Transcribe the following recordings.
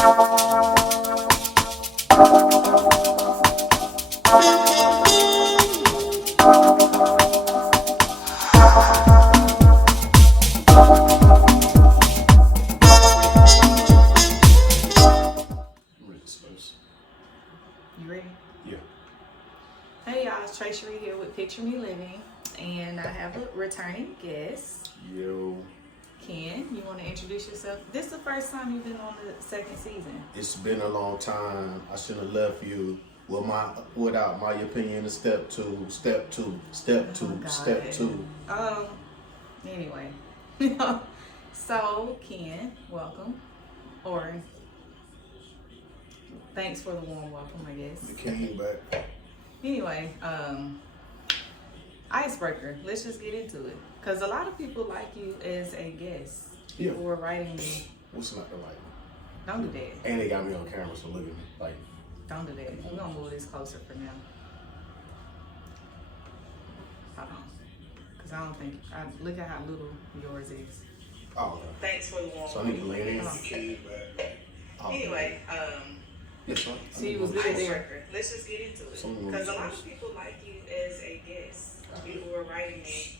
You ready? Yeah. Hey y'all, it's Tracy here with Picture Me Living, and I have a returning guest. Yo. Ken, you want to introduce yourself? This is the first time you've been on the second season. It's been a long time. I shouldn't have left you without my opinion of step two. Anyway. So, Ken, welcome. Or thanks for the warm welcome, I guess. You came back. Anyway, icebreaker. Let's just get into it. Because a lot of people like you as a guest. People were writing me. What's not to like? Don't do that. And they got me on camera, so look at me. Like, don't do that. We're going to move this closer for now. Hold on. Because I don't think, look at how little yours is. oh, okay. Thanks for the warm. So I need to lean in. Anyway, yes, sir. so you was good there. Let's just get into it. Because a lot of people like you as a guest. People were writing me.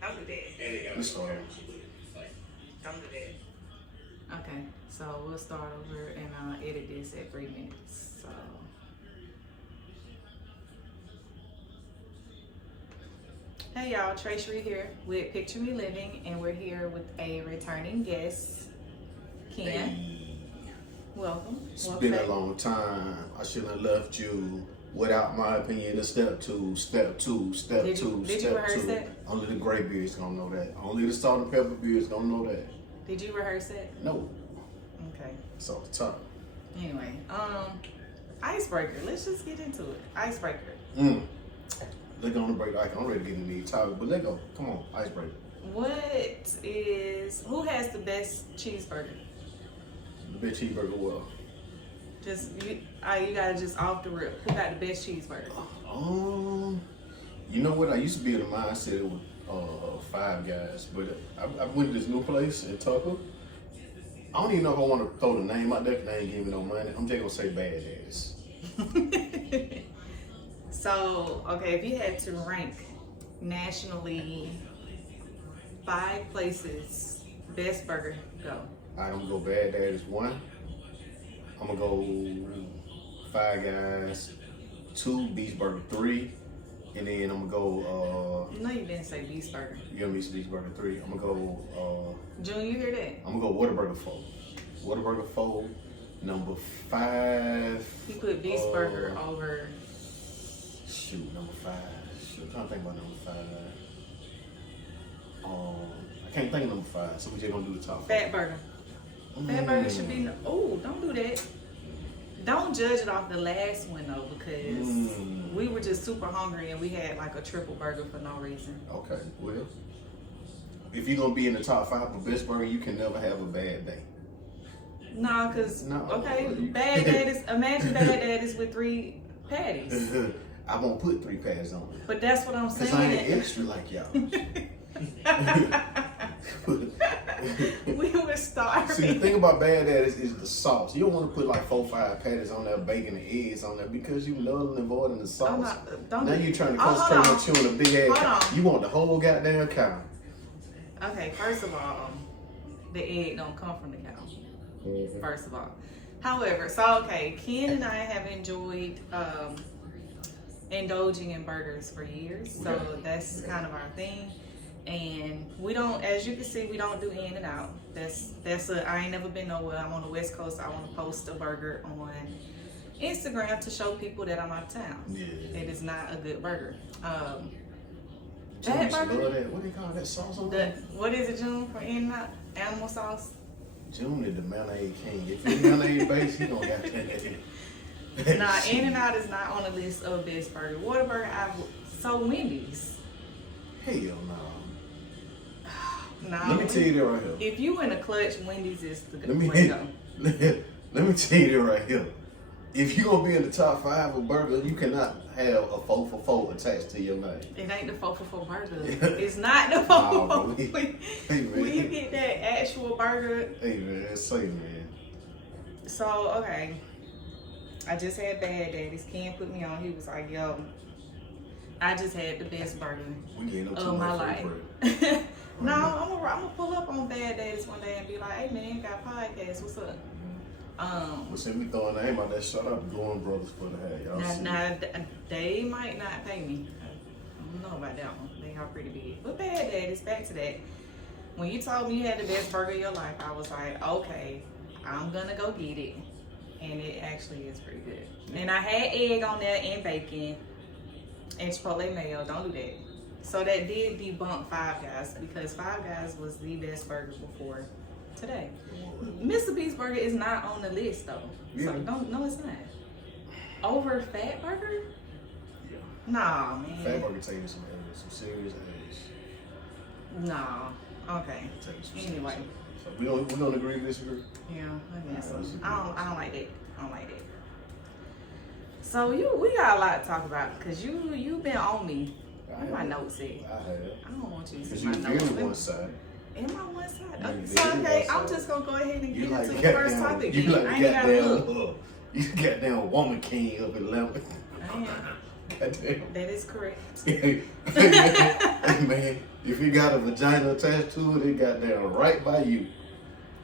Don't do that. Let's start. Don't do that. Okay, so we'll start over and I'll edit this at 3 minutes. So. Hey y'all, Tracy here with Picture Me Living, and we're here with a returning guest, Ken. Hey. Welcome. It's been a long time. I shouldn't have left you without my opinion of step two. Did you rehearse that? Only the gray beards gonna know that. Only the salt and pepper beards gonna know that. Did you rehearse it? No. Okay. It's off the top. Anyway, icebreaker. Let's just get into it. Icebreaker. Look on the break. I'm ready to get into the topic, but let go. Come on, icebreaker. Who has the best cheeseburger? The big cheeseburger well. Just you gotta just off the rip. Who got the best cheeseburger? You know what? I used to be in the mindset with Five Guys, but I went to this new place in Tucker. I don't even know if I want to throw the name out there because they ain't giving me no money. I'm just gonna say Bad Daddy's. So, okay, if you had to rank nationally 5 places, best burger, go. I'm gonna go Bad Daddy's 1. I'm gonna go Five Guys 2, Beast Burger 3, and then I'm gonna go. No, you didn't say Beast Burger. You gonna miss Beast Burger 3. I'm gonna go. June, you hear that? I'm gonna go Whataburger 4. Whataburger 4, number 5. He put Beast Burger over. Shoot, number 5. Shoot, I'm trying to think about number 5. I can't think of number 5, so we just gonna do the top 5. Fat Burger. Fat Burger should be. Oh, don't do that. Don't judge it off the last one though, because we were just super hungry and we had like a triple burger for no reason. Okay, well, if you're gonna be in the top 5 for best burger, you can never have a bad day. Nah, cause No. Bad Daddy's. Imagine Bad Daddy's with 3 patties. I won't put 3 patties on it. But that's what I'm saying. Cause I ain't extra like y'all. We were starving. See, the thing about Bad Daddy's is the sauce. You don't want to put like 4 or 5 patties on there, bacon and eggs on there, because you love and avoiding the sauce. Now you're trying to concentrate on chewing a big ass cow. You want the whole goddamn cow. Okay, first of all, the egg don't come from the cow. First of all. However, Ken and I have enjoyed indulging in burgers for years. So that's kind of our thing. And we don't, as you can see, we don't do In-N-Out. I ain't never been nowhere. I'm on the West Coast. I want to post a burger on Instagram to show people that I'm out of town. Yeah. It is not a good burger. That burger? What do you call that sauce on that? What is it, June, for In-N-Out? Animal sauce? June is the mayonnaise king. If you're mayonnaise base, he gonna got that. Nah, In-N-Out is not on the list of best burger. Whataburger, Wendy's. Hell no. Nah, let me tell you that right here. If you in a clutch, Wendy's is the good way to go. Let me tell you that right here. If you're gonna be in the top 5 of burgers, you cannot have a 4 for 4 attached to your name. It ain't the 4 for 4 burger. It's not the 4 for 4. Hey, man. When you get that actual burger. Hey man, say man. So, okay. I just had Bad Daddies. Ken put me on. He was like, yo, I just had the best burger We getting up too of my much life. for the No, I'm gonna pull up on Bad Daddies one day and be like, hey man, got podcast. What's up? Well, since we throwing the name out there, shout out to Going Brothers for the hat. Y'all see. Now, they might not pay me. I don't know about that one. They are pretty big. But Bad Daddies, back to that. When you told me you had the best burger of your life, I was like, okay, I'm gonna go get it. And it actually is pretty good. And I had egg on there and bacon and Chipotle mayo. Don't do that. So that did debunk Five Guys because Five Guys was the best burger before today. Mr. Beast Burger is not on the list though. So no, it's not. Over Fat Burger? Yeah. Nah, man. Fat Burger taking some A's, some serious A's. Nah. Okay. Taking some Anyway. serious A's. So we don't agree to disagree. Yeah, I guess so. That's a good I don't like that. I don't like that. So we got a lot to talk about because you've been on me. Where my notes at? I have. I don't want you to Because see you my very notes. one side. Am I one side? You Okay, very so okay, one I'm side. just gonna go ahead and You get like into the the first goddamn, topic. you then. like I the ain't gotta look. goddamn, you goddamn woman king up in Lambert. I am. Goddamn. That is correct. Hey man, if you got a vagina attached to it, it got down right by you.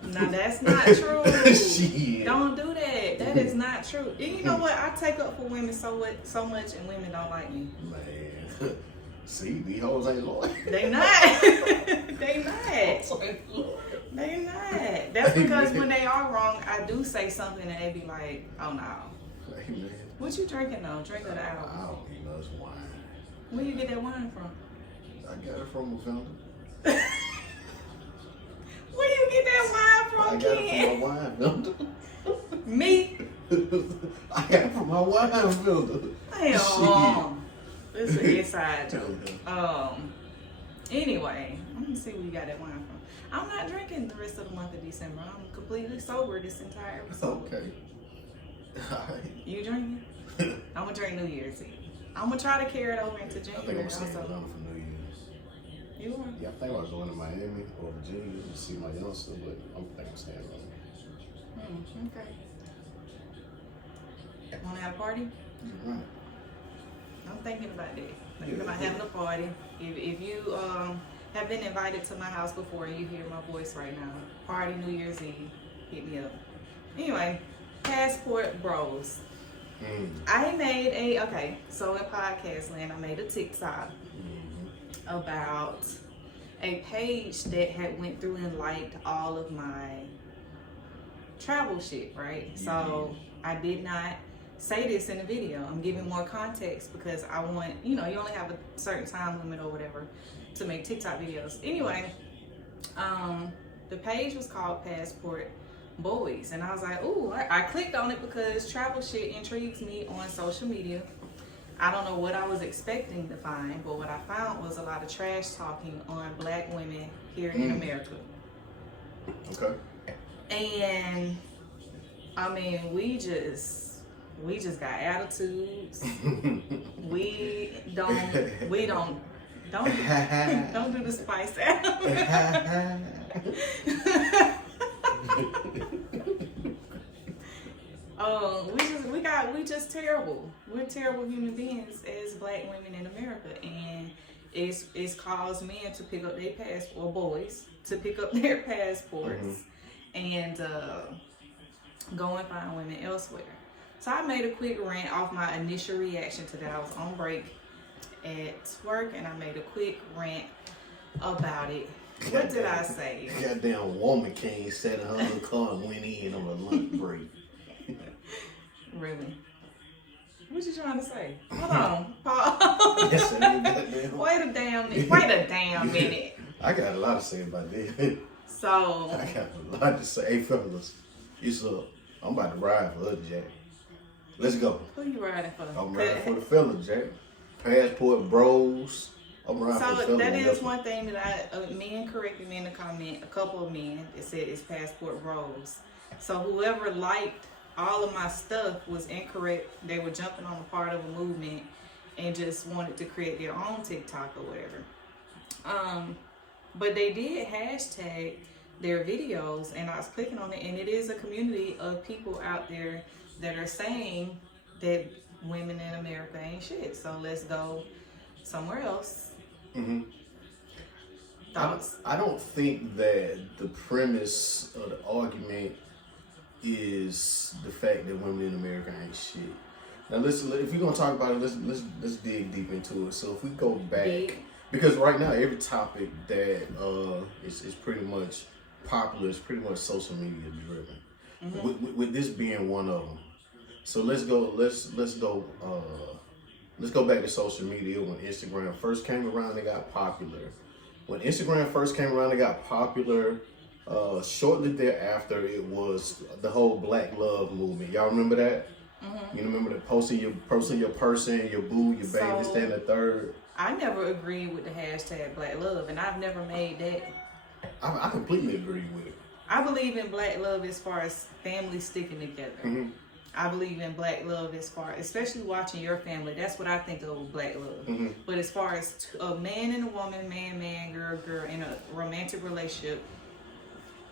Now that's not true. Shit. Don't do that. That is not true. And you know what? I take up for women so much, and women don't like me. Man, see, these hoes ain't loyal. They not. They not. They not. That's because when they are wrong, I do say something and they be like, "Oh no, Hey man, what you drinking though? Drink of the I hour." don't need much wine. Where you get that wine from? I got it from a vendor. Where you get that wine I from, got it Ken? from my wine vendor. Me? I got it from my wine vendor. Damn. This is an inside joke. Anyway, let me see where you got that wine from. I'm not drinking the rest of the month of December. I'm completely sober this entire episode. Okay. Alright. You drinking? I'm gonna drink New Year's Eve. I'm gonna try to carry it over into I think January I'm staying also. down for New Year's. You are? Yeah, I think I was going to Miami or Virginia to see my youngster, but I think I'm staying on. Okay. Wanna have a party? Right. I'm thinking about that. Thinking about having a party. If you have been invited to my house before and you hear my voice right now, party New Year's Eve, hit me up. Anyway, Passport Bros. I made so in podcast land, I made a TikTok about a page that had went through and liked all of my travel shit, right? So I did not say this in the video. I'm giving more context because I want, you only have a certain time limit or whatever to make TikTok videos. Anyway, the page was called Passport Boys, and I was like, ooh, I clicked on it because travel shit intrigues me on social media. I don't know what I was expecting to find, but what I found was a lot of trash talking on black women here in America. Okay. And I mean, we just got attitudes. we don't do the spice out. We just terrible. We're terrible human beings as black women in America, and it's caused men to pick up their passport, or boys to pick up their passports, and go and find women elsewhere. So I made a quick rant off my initial reaction to that. I was on break at work, and I made a quick rant about it. What did I say? Goddamn woman king sat in her little car and went in on a lunch break. Really? What you trying to say? Hold on, Paul. Yes, I did, goddamn. Wait a damn minute. I got a lot to say about this. So I got a lot to say. Hey, fellas, it's up. I'm about to ride for her, Jack. Let's go. who you riding for? I'm riding for the fellas, Jack. Passport Bros. I'm riding for the So fellas. that is one thing that men corrected me in the comment. A couple of men, it said it's Passport Bros. So whoever liked all of my stuff was incorrect. They were jumping on a part of a movement and just wanted to create their own TikTok or whatever. But they did hashtag their videos, and I was clicking on it, and it is a community of people out there that are saying that women in America ain't shit. So let's go somewhere else. Mm-hmm. Thoughts? I don't think that the premise of the argument is the fact that women in America ain't shit. Now listen, if we're gonna talk about it, let's dig deep into it. So if we go back, because right now every topic that is pretty much popular is pretty much social media driven. Mm-hmm. With this being one of them. So let's go back to social media. When Instagram first came around, it got popular. When Instagram first came around, it got popular. Shortly thereafter, it was the whole Black Love movement. Y'all remember that? Mm-hmm. You remember the posting your person, your boo, your baby, this, that, and the third. I never agreed with the hashtag Black Love, and I've never made that. I completely agree with it. I believe in Black love as far as families sticking together. Mm-hmm. I believe in Black love as far, especially watching your family. That's what I think of with Black love. Mm-hmm. But as far as a man and a woman, man, girl, in a romantic relationship,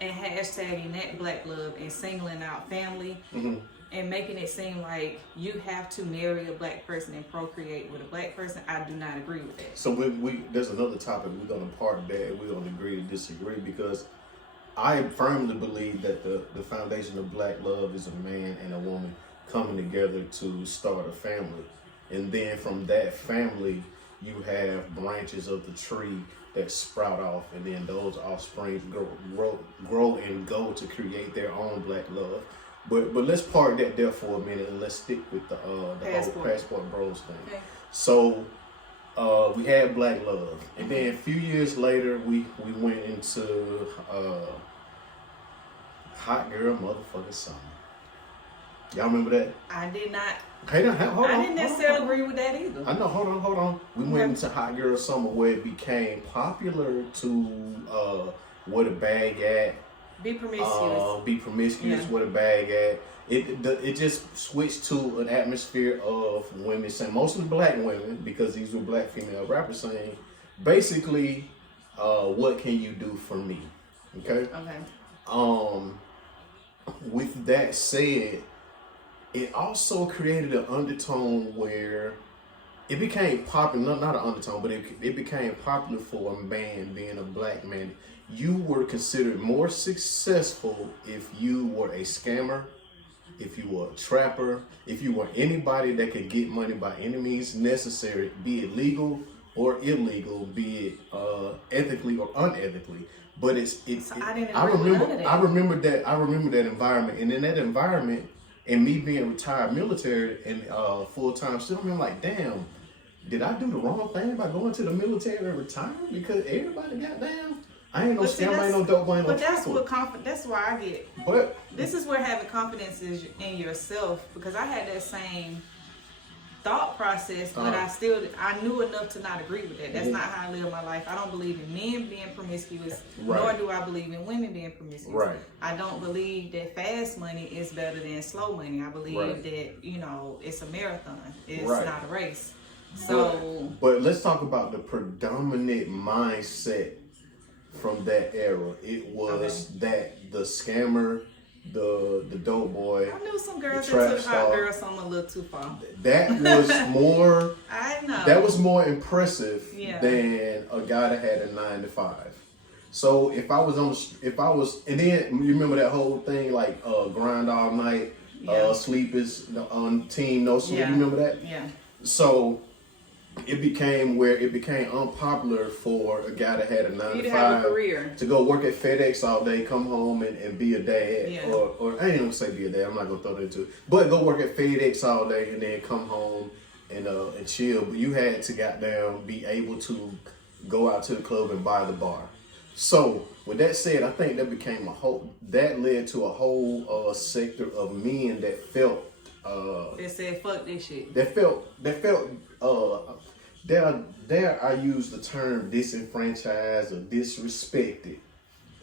and hashtagging that Black love and singling out family, mm-hmm. and making it seem like you have to marry a Black person and procreate with a Black person, I do not agree with that. So there's another topic we're going to part that, and we're going to agree to disagree, because I firmly believe that the foundation of Black love is a man and a woman coming together to start a family. And then from that family, you have branches of the tree that sprout off, and then those offspring grow and go to create their own Black love. But let's park that there for a minute, and let's stick with the whole Passport Bros thing. Okay. So we had Black love, and then a few years later, we went into Hot Girl Motherfucking Summer. Y'all remember that? I did not. Hey, hold on. I didn't necessarily agree with that either. I know. Hold on. We went into Hot Girl Summer, where it became popular to where the bag at. Be promiscuous. With a bag at. It just switched to an atmosphere of women saying, mostly Black women, because these were Black female rappers saying, basically, what can you do for me? Okay. With that said, it also created an undertone where it became popular, not an undertone, but it became popular for a man being a Black man. You were considered more successful if you were a scammer, if you were a trapper, if you were anybody that could get money by any means necessary, be it legal or illegal, be it ethically or unethically. But I remember that environment, and in that environment, and me being retired military and full-time student, I'm like, damn, did I do the wrong thing by going to the military and retiring? Because everybody got down. I ain't no scam, I ain't no dope, I ain't no trouble. That's why I get. But this is where having confidence is in yourself, because I had that same thought process, but I knew enough to not agree with that. That's not how I live my life. I don't believe in men being promiscuous, nor do I believe in women being promiscuous. Right. I don't believe that fast money is better than slow money. I believe that, it's a marathon. It's not a race. So but let's talk about the predominant mindset from that era. It was that the scammer, the dope boy. I knew some girls that took Hot Girl Summer a little too far. That was more. I know. That was more impressive than a guy that had a 9-to-5. So if I was, and then you remember that whole thing like grind all night, sleep is on team no sleep. You remember that? Yeah. So it became unpopular for a guy that had a 9-to-5 to go work at FedEx all day, come home and be a dad, or I ain't gonna say be a dad. I'm not gonna throw that into it, but go work at FedEx all day and then come home and chill. But you had to goddamn be able to go out to the club and buy the bar. So with that said, I think that led to a whole sector of men that felt they said fuck this shit. That felt there I use the term disenfranchised or disrespected.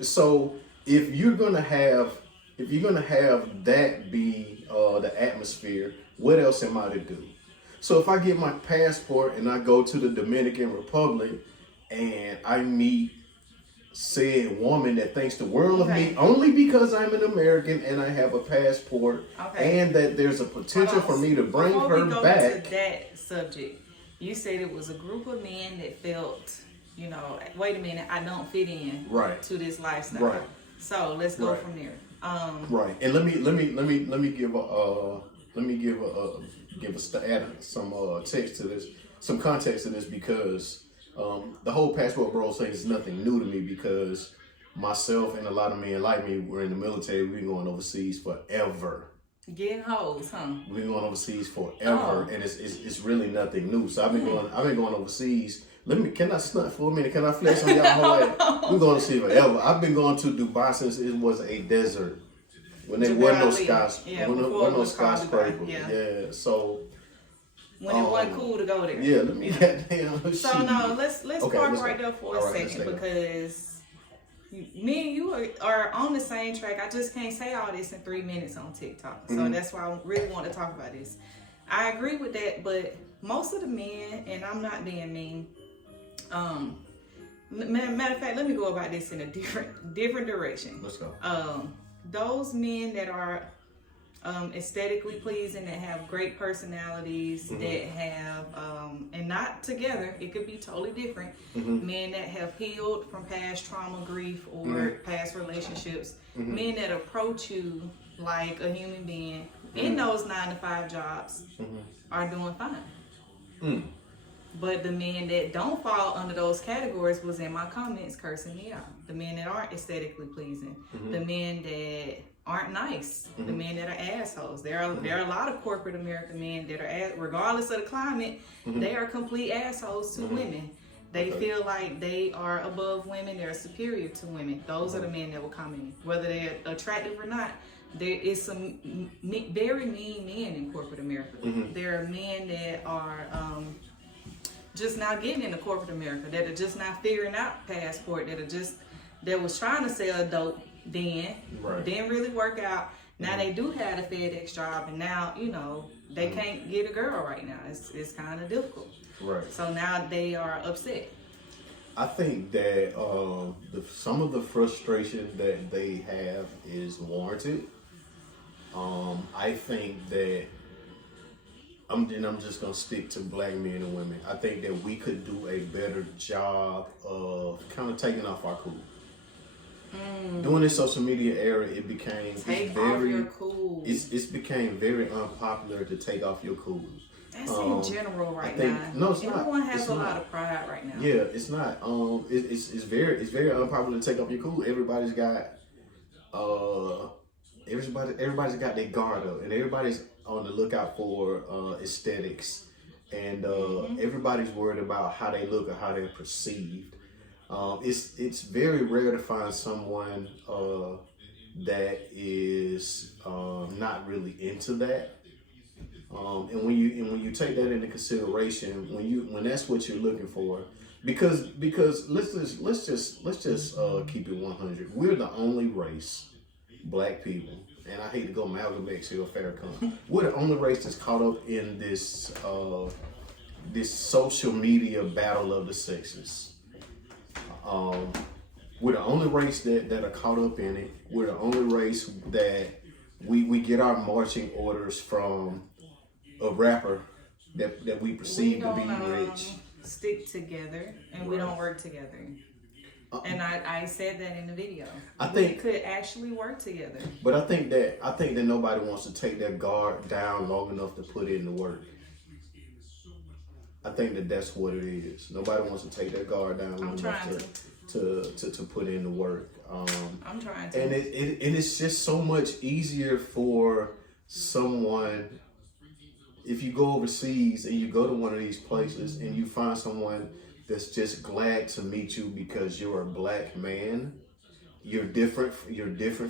So if you're gonna have that be the atmosphere, what else am I to do? So if I get my passport and I go to the Dominican Republic and I meet said woman that thinks the world of Okay. me only because I'm an American and I have a passport, Okay. and that there's a potential for me to bring Before her we go back. into that subject, you said it was a group of men that felt, you know, wait a minute, I don't fit in Right. to this lifestyle. Right. So let's go Right. from there. Right, and let me add some text to this, some context to this, because the whole passport bro thing is nothing new to me, because myself and a lot of men like me were in the military. We've been going overseas forever. Getting hoes, huh? We've been going overseas forever, Oh. and it's really nothing new. So I've been going overseas. Can I stunt for a minute? Can I flex on y'all? We're going to see forever. I've been going to Dubai since it was a desert. When there wasn't no skyscraper. Yeah. So when it wasn't cool to go there. yeah, let me goddamn. So no, let's Okay, park let's right go. there for All a right, let's second, stay there. because me and you are on the same track. I just can't say all this in 3 minutes on TikTok. So that's why I really want to talk about this. I agree with that, but most of the men, and I'm not being mean, matter of fact, let me go about this in a different direction. Let's go. Those men that are aesthetically pleasing, that have great personalities, that have and not together, it could be totally different. Men that have healed from past trauma, grief, or past relationships, men that approach you like a human being in those 9-to-5 jobs are doing fine. But the men that don't fall under those categories was in my comments cursing me out. The men that aren't aesthetically pleasing, the men that aren't nice, the men that are assholes. There are a lot of corporate American men that are, regardless of the climate, they are complete assholes to women. They feel like they are above women, they're superior to women. Those are the men that will come in, whether they're attractive or not. There is some very mean men in corporate America. There are men that are just now getting into corporate America, that are just not figuring out passport, that was trying to sell dope then, didn't really work out. Now they do have a FedEx job, and now, you know, they can't get a girl right now. It's kind of difficult. Right. So now they are upset. I think that some of the frustration that they have is warranted. I think that I'm just gonna stick to black men and women. I think that we could do a better job of kind of taking off our cool. During this social media era, it became Off your cool. It's became very unpopular to take off your cool. That's in general right think, now. No, it's not. Everyone has It's a not. lot of pride right now. Yeah, it's not. It's very unpopular to take off your cool. Everybody's got everybody's got their guard up, and everybody's on the lookout for aesthetics, and everybody's worried about how they look or how they're perceived. It's very rare to find someone that is not really into that. And when you take that into consideration, when that's what you're looking for, because let's just keep it 100. We're the only race, black people, and I hate to go Malcolm X here, Farrakhan. We're the only race that's caught up in this this social media battle of the sexes. We're the only race that are caught up in it. We're the only race that we get our marching orders from a rapper that we perceive to be rich. Stick together, and we don't work together. And I said that in the video. We could actually work together. But I think that nobody wants to take their guard down long enough to put in the work. I think that's what it is. Nobody wants to take their guard down long enough to put in the work. I'm trying to. And it's just so much easier for someone. If you go overseas and you go to one of these places and you find someone that's just glad to meet you because you're a black man, you're different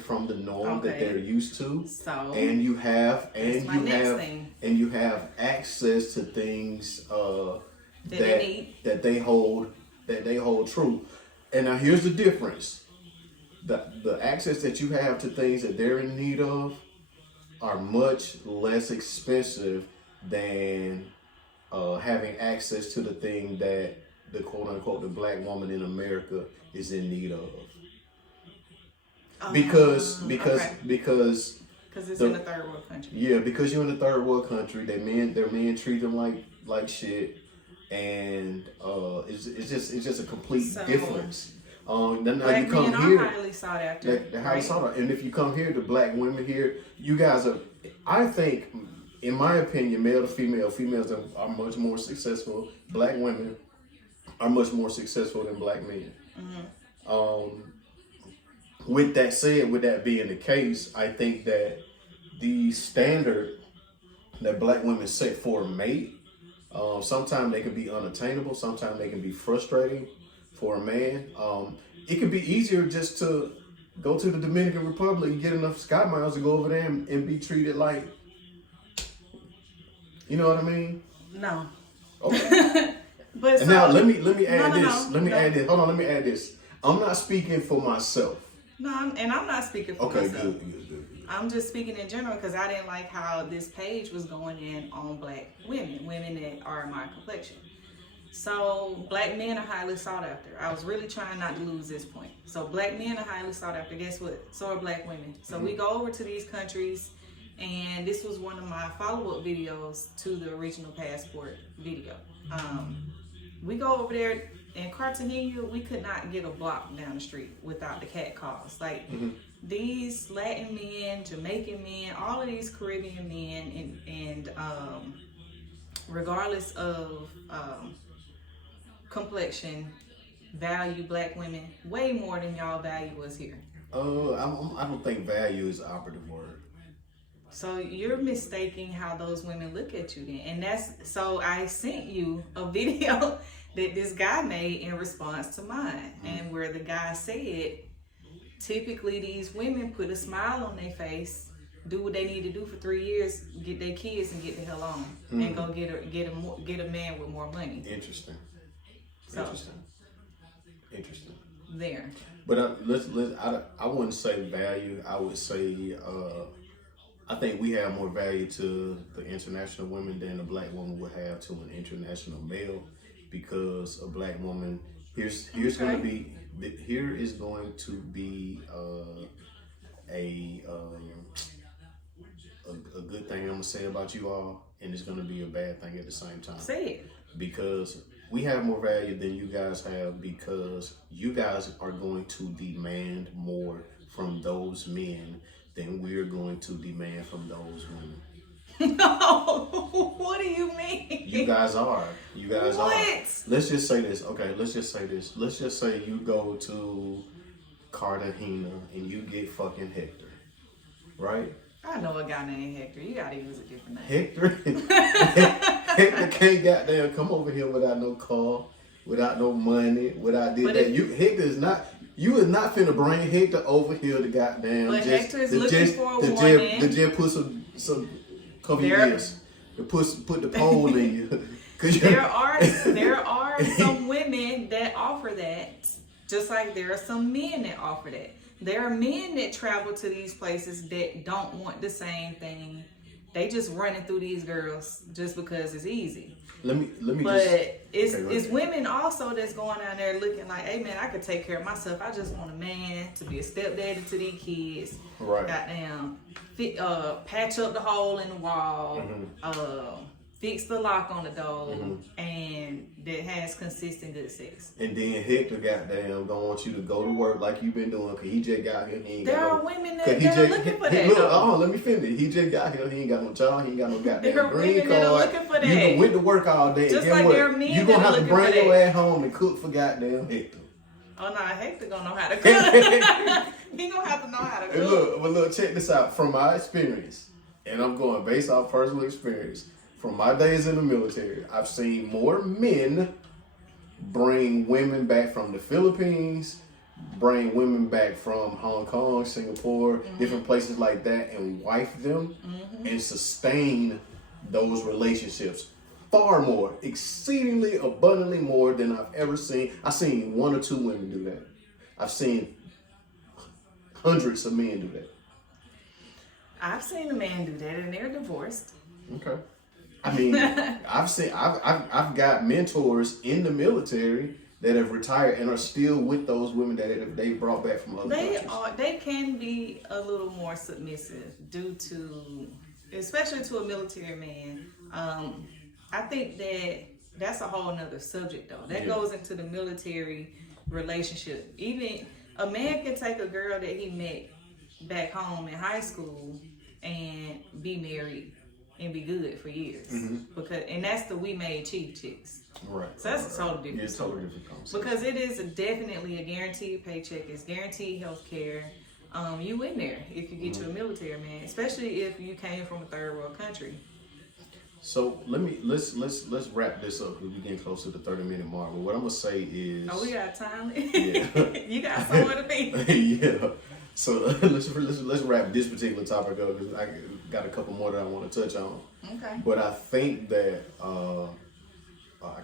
from the norm that they're used to, and you have access to things that they hold true. And now here's the difference: the access that you have to things that they're in need of are much less expensive than having access to the thing that the quote unquote the black woman in America is in need of. Because okay. because it's in a third world country. Yeah, because you're in a third world country, their men treat them like shit, and it's just a complete difference. Now black you come men here, are highly sought after. they're highly sought after, and if you come here, the black women here, you guys are. I think, in my opinion, male to female, females are much more successful. Black women are much more successful than black men. With that said, with that being the case, I think that the standard that black women set for a mate, sometimes they can be unattainable, sometimes they can be frustrating for a man. It can be easier just to go to the Dominican Republic and get enough sky miles to go over there and be treated like, you know what I mean? No. Okay. But and so, now let me add this. No, let me add this. Hold on, let me add this. I'm not speaking for myself. No, I'm not speaking for myself. Okay, good. I'm just speaking in general because I didn't like how this page was going in on black women that are my complexion. So black men are highly sought after. I was really trying not to lose this point. So black men are highly sought after. Guess what? So are black women. So we go over to these countries, and this was one of my follow-up videos to the original passport video. We go over there. In Cartagena, we could not get a block down the street without the cat calls. Like these Latin men, Jamaican men, all of these Caribbean men, and regardless of complexion, value black women way more than y'all value us here. I don't think value is the operative word. So you're mistaking how those women look at you then. And so I sent you a video that this guy made in response to mine, and where the guy said, typically these women put a smile on their face, do what they need to do for 3 years, get their kids and get the hell on, and go get a man with more money. Interesting. There. But I wouldn't say value. I would say I think we have more value to the international women than a black woman would have to an international male. Because a black woman, here is going to be a good thing I'm gonna say about you all, and it's gonna be a bad thing at the same time. Say it. Because we have more value than you guys have, because you guys are going to demand more from those men than we're going to demand from those women. No, what do you mean? You guys are. What? Let's just say this. Okay, let's just say you go to Cartagena and you get fucking Hector, right? I know a guy named Hector. You gotta use a different name. Hector can't goddamn come over here without no car, without no money, without this, that. You is not finna bring Hector over here to goddamn. But Hector is looking for a woman. The just put some cover your ears. To put the pole in you. There are some women that offer that, just like there are some men that offer that. There are men that travel to these places that don't want the same thing. They just running through these girls just because it's easy. Let me. But it's women also that's going out there looking like, hey man, I could take care of myself. I just want a man to be a stepdaddy to these kids. Right. Goddamn, patch up the hole in the wall. Fix the lock on the door, and that has consistent good sex. And then Hector goddamn don't want you to go to work like you've been doing, because he just got here. There are women that are looking for that. Look, let me finish. He just got here. He ain't got no job. He ain't got no goddamn there are green women card. that are looking for that. You went to work all day. Just and like what? there are men you that gonna are have to looking bring for your that. ass home and cook for goddamn Hector. Oh no, Hector gonna know how to cook. He gonna have to know how to cook. Look, check this out. From my experience, and I'm going based off personal experience. From my days in the military, I've seen more men bring women back from the Philippines, bring women back from Hong Kong, Singapore, different places like that, and wife them and sustain those relationships far more, exceedingly abundantly more than I've ever seen. I've seen 1 or 2 women do that. I've seen hundreds of men do that. I've seen a man do that, and they're divorced. Okay. I mean, I've got mentors in the military that have retired and are still with those women that they brought back from other countries. They can be a little more submissive due to, especially to a military man. I think that's a whole nother subject though. That goes into the military relationship. Even a man can take a girl that he met back home in high school and be married and be good for years. And that's the we made cheap chicks. Right. So that's a totally different story. Totally different concept. Because it is definitely a guaranteed paycheck. It's guaranteed health care. You in there if you get you a military man, especially if you came from a third world country. So let's wrap this up. We're getting close to the 30-minute mark. But what I'm gonna say is, we got time. Yeah. You got somewhere to be. Yeah. So let's wrap this particular topic up because I got a couple more that I want to touch on. Okay. But I think that I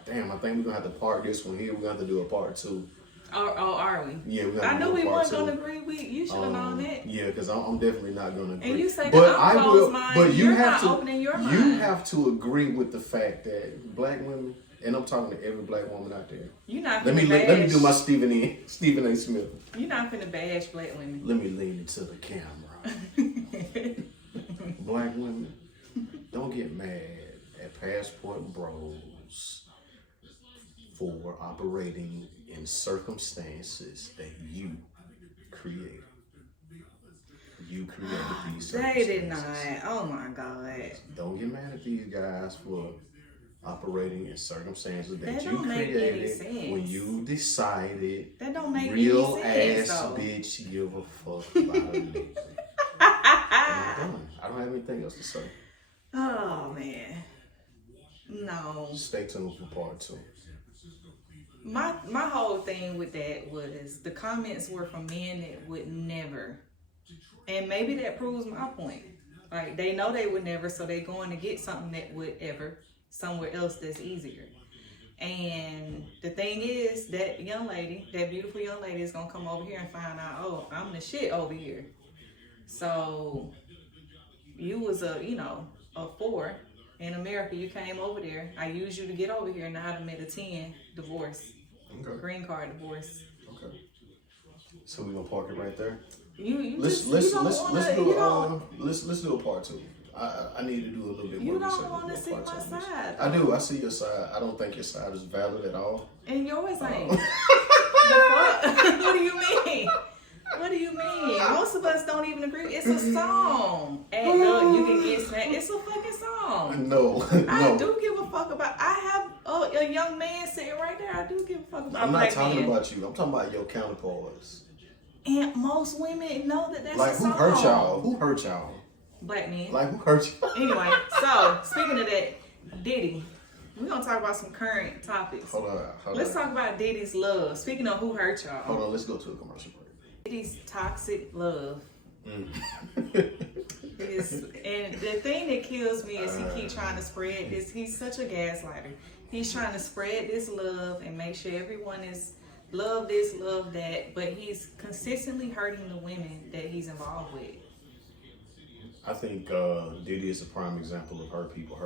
think we're gonna have to park this one here. We're gonna have to do a part 2. Oh, are we? Yeah, we. I knew we weren't gonna agree. You should have known that. Yeah, because I'm definitely not gonna agree. And you say but that I'm I will. closed-minded. But you You're have not to. opening your mind. You have to agree with the fact that black women, and I'm talking to every black woman out there. You're not. Let me do my Stephen A. Smith. You're not finna bash black women. Let me lean into the camera. Black women, don't get mad at passport bros for operating in circumstances that you created. You created these circumstances. They did not. Oh my God. Don't get mad at these guys for operating in circumstances that you don't make any created sense. when you decided That don't make real any sense, ass though. bitch give a fuck about a nigga. I'm done. I don't have anything else to say. Oh man. No. Stay tuned for part 2. My whole thing with that was the comments were from men that would never. And maybe that proves my point. Like they know they would never, so they're going to get something that would ever somewhere else that's easier. And the thing is, that young lady, that beautiful young lady is gonna come over here and find out, oh, I'm the shit over here. So you was a 4 in America. You came over there. I used you to get over here. Now I've made a 10 divorce, green card divorce. Okay. So we gonna park it right there. Let's do a part 2. I need to do a little bit more You research. don't want to see my side. I do. I see your side. I don't think your side is valid at all. And yours ain't. The fuck? What do you mean? What do you mean? Most of us don't even agree. It's a song. And you can get smacked. It's a fucking song. No. I do give a fuck about. I have a young man sitting right there. I do give a fuck about. I'm not black talking men. about you. I'm talking about your counterparts. And most women know that that's Like a who song. hurt y'all? Who hurt y'all? Black men. Like who hurt you? Anyway, so speaking of that, Diddy. We're gonna talk about some current topics. Hold on. Let's talk about Diddy's love. Speaking of who hurt y'all. Hold on. Let's go to a commercial break. Diddy's toxic love. And the thing that kills me is he keep trying to spread this. He's such a gaslighter. He's trying to spread this love and make sure everyone is love this, love that, but he's consistently hurting the women that he's involved with. I think Diddy is a prime example of hurt people.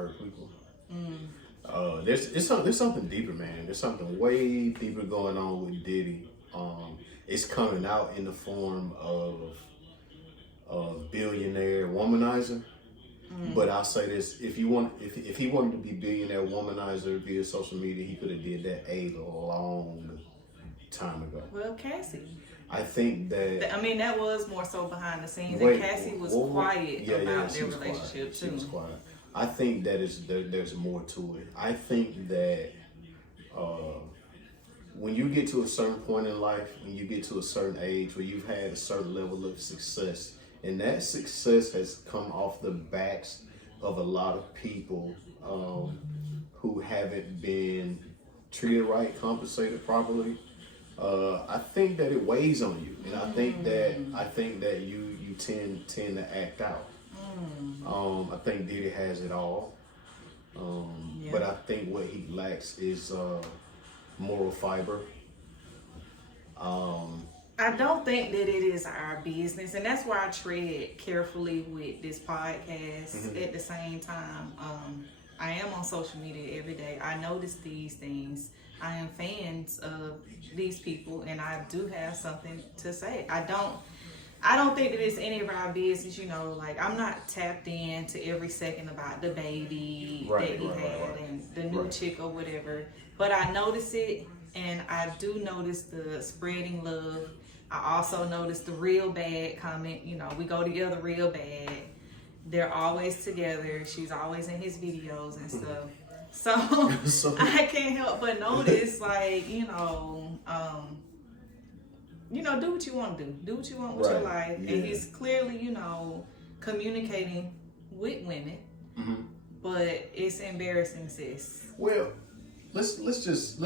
There's something deeper, man. There's something way deeper going on with Diddy. It's coming out in the form of billionaire womanizer. But I'll say this: if he wanted to be billionaire womanizer via social media, he could have did that a long time ago. Well, Cassie. I think that. I mean, that was more so behind the scenes, and Cassie was quiet about their relationship quiet. too. She was quiet. I think that there's more to it. I think that when you get to a certain point in life, when you get to a certain age where you've had a certain level of success, and that success has come off the backs of a lot of people who haven't been treated right, compensated properly. I think that it weighs on you, and I think that you tend to act out. I think Diddy has it all, but I think what he lacks is moral fiber. I don't think that it is our business, and that's why I tread carefully with this podcast. At the same time, I am on social media every day. I notice these things. I am fans of these people, and I do have something to say. I don't think that it's any of our business, you know, like I'm not tapped into every second about the baby that he had and the new chick or whatever. But I notice it, and I do notice the spreading love. I also notice the real bad comment, you know, we go together real bad. They're always together. She's always in his videos and stuff. So I can't help but notice, like, you know, do what you want to do. Do what you want with your life. Yeah. And he's clearly, you know, communicating with women. Mm-hmm. But it's embarrassing, sis. Well, let's just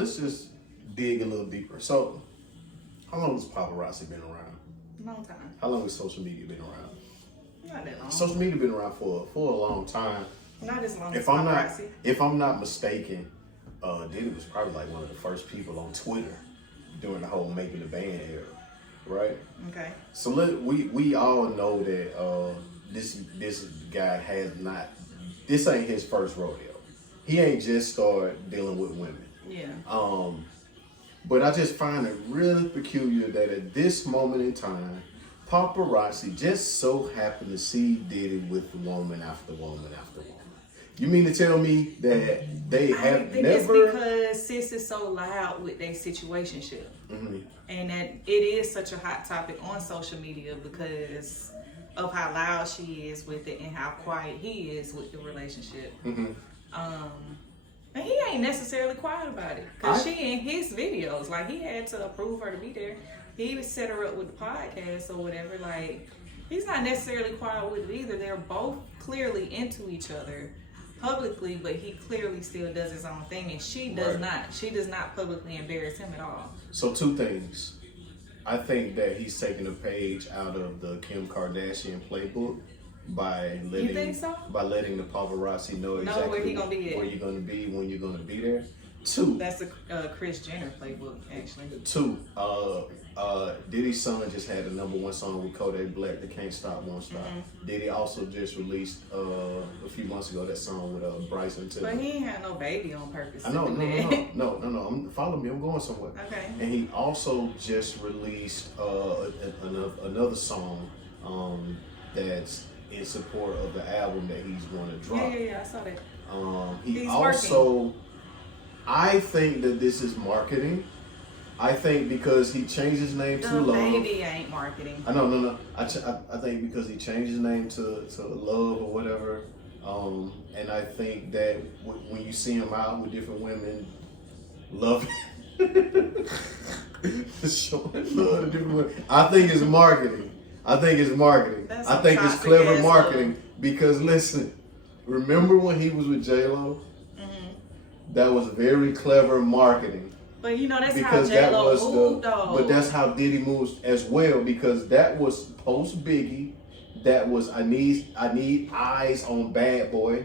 dig a little deeper. So, how long has paparazzi been around? Long time. How long has social media been around? Not that long. Social media been around for a long time. Not as long as paparazzi. If I'm not mistaken, Diddy was probably like one of the first people on Twitter during the whole making the band era, right? Okay. So we all know that this guy has not. This ain't his first rodeo. He ain't just started dealing with women. Yeah. But I just find it really peculiar that at this moment in time, paparazzi just so happen to see Diddy with woman after woman after woman. You mean to tell me that they have I think never? It's because sis is so loud with their situationship, and that it is such a hot topic on social media because of how loud she is with it and how quiet he is with the relationship. And he ain't necessarily quiet about it because she in his videos, like he had to approve her to be there. He would set her up with the podcast or whatever. Like he's not necessarily quiet with it either. They're both clearly into each other publicly, but he clearly still does his own thing, and she does not. She does not publicly embarrass him at all. So two things. I think that he's taking a page out of the Kim Kardashian playbook by letting the paparazzi know exactly where he gonna be at. Where you're gonna be, when you're gonna be there. Two. That's a Kris Jenner playbook, actually. Two. Diddy's son just had a #1 song with Kodak Black, "They Can't Stop, Won't Stop." Diddy also just released a few months ago that song with Bryson Tiller. But he ain't had no baby on purpose. I know, no. Follow me. I'm going somewhere. Okay. And he also just released another song that's in support of the album that he's going to drop. Yeah, I saw that. He's also working. I think that this is marketing. I think because he changed his name to Love. Baby ain't marketing. I know, no. I think because he changed his name to Love or whatever. And I think that when you see him out with different women, love, showing love to different women. I think it's marketing. I think it's clever marketing because listen, remember when he was with J-Lo? That was very clever marketing. But you know, that's because how J-Lo moved, though. But that's how Diddy moves as well, because that was post Biggie. That was I need eyes on Bad Boy